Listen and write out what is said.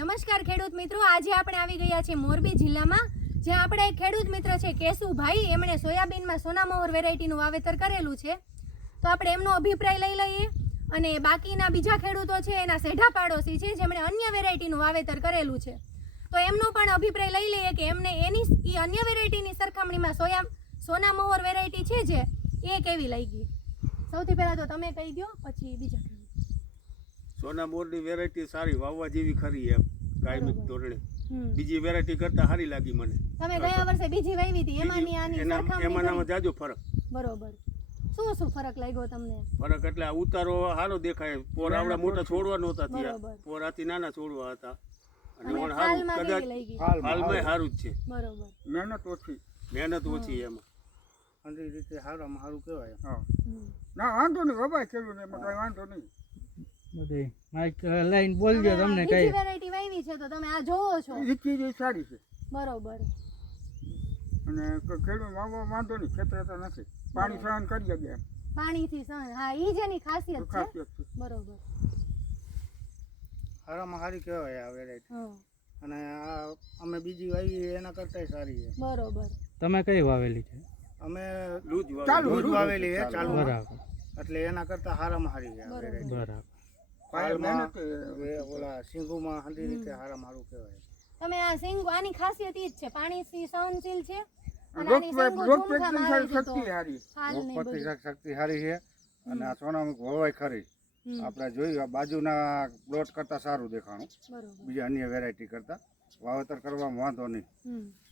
નમસ્કાર ખેડૂત મિત્રો, આજે આપણે આવી ગયા છીએ મોરબી જિલ્લામાં, જ્યાં આપણે એક ખેડૂત મિત્ર છે કેશુભાઈ, એમણે સોયાબીનમાં સોનામહોર વેરાયટીનું વાવેતર કરેલું છે. તો આપણે એમનો અભિપ્રાય લઈ લઈએ અને બાકીના બીજા ખેડૂતો છે એના સેઢા પાડોશી છે જેમણે અન્ય વેરાયટીનું વાવેતર કરેલું છે, તો એમનો પણ અભિપ્રાય લઈ લઈએ કે એમને એની અન્ય વેરાયટીની સરખામણીમાં સોનામહોર વેરાયટી છે જે એ કેવી લાગી. સૌથી પહેલા તો તમે કહી દો, પછી બીજા ખેડૂત. સોનામહોરની વેરાયટી સારી, વાવવા જેવી ખરી એમ કાયમિક ધોરણે. બીજી વેરાયટી કરતા સારી લાગી મને. તમે ગયા વર્ષે બીજી વાવી હતી, એમાંની આની સરખામણી એમાં જાજો ફરક. બરોબર. શું ફરક લાગ્યો તમને? ફરક એટલે આ ઉતારો સારો દેખાય. પોર આવડા મોટા છોડવા નહોતા થયા, બરોબર. પોરાથી નાના છોડવા હતા. અને ઓણ હાલમાં સારું, કેવી કદાચ લાગી? હાલમાં સારું જ છે. બરોબર. મહેનત ઓછી એમાં. અંધી રીતે સારામાં સારું કહેવાય. ના વાંધો નહીં બાબા, ખેડૂત એમાં કઈ વાંધો નહીં. બધી માઇક લાઈન બોલજો તમને કઈ બીજી વેરાયટી વાવી છે તો તમે આ જોવો છો. એ ચીજ એ સારી છે બરોબર. અને ખેડૂત વાવવા વાંધો નહીં, ખેતરતા નથી, પાણી સહન કરી શકે એમ પાણીથી સહન, હા ઈ જેની ખાસિયત છે. ખાસિયત છે. બરોબર. સારામાં સારી કહેવાય આ વેરાયટી. હા, અને આ અમે બીજી વાવી એના કરતાંય સારી છે. બરોબર. તમે કઈ વાવેલી છે? અમે લૂજ દૂધ વાવેલી છે ચાલુ, બરાબર એટલે એના કરતા સારામાં સારી છે આ બરાબર. વેરાયટી. બરાબર. હાલમાં ઓલા સિંગુમાં અંધી રીતે સારામાં સારું કહેવાય. તમે આ સિંગ, આની ખાસિયત ઈ જ છે, પાણીથી સહનશીલ છે અને રોગ આની સિંગો રોગ ઝુમખામાં આવે છે તો શક્તિ સારી. હાલ ને બધું. પ્રતિકારક શક્તિ સારી છે અને આ સોનામુખ હોવાય ખરી. આપણે જોયું આ બાજુના પ્લોટ કરતા સારું દેખાણું, બરોબર. બીજા અન્ય વેરાયટી કરતા. વાવેતર કરવામાં વાંધો નહીં.